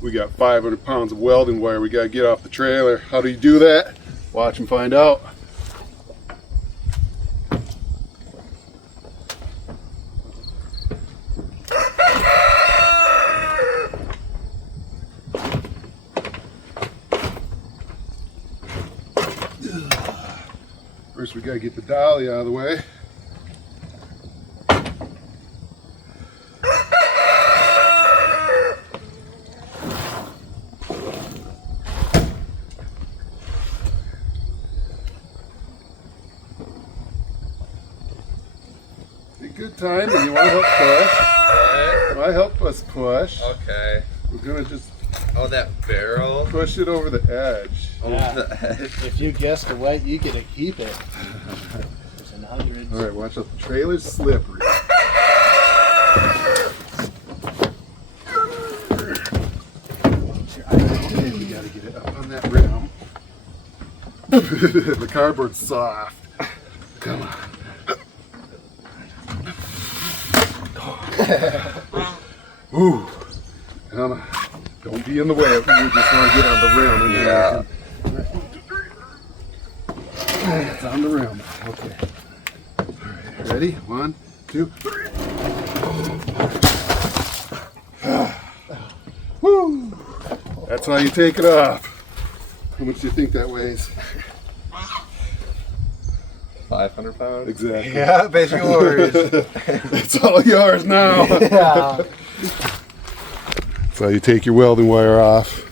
We got 500 pounds of welding wire we gotta get off the trailer. How do you do that? Watch and find out. First we gotta get the dolly out of the way. Good time, and you want to help push. What? Want to help us push. Okay. We're gonna just that barrel. Push it over the edge. Yeah. Over the edge. If you guess the weight, you get to keep it. There's an hundred. All right, watch out. The trailer's slippery. Okay, we gotta get it up on that rim. The cardboard's soft. Come on. Ooh, come on. Don't be in the way. We just want to get on the rim. And Yeah. It's on the rim. Okay. All right, ready? 1, 2, 3. Woo! That's how you take it off. How much do you think that weighs? 500 pounds. Exactly. Yeah, it's yours. It's all yours now. Yeah. That's how you take your welding wire off.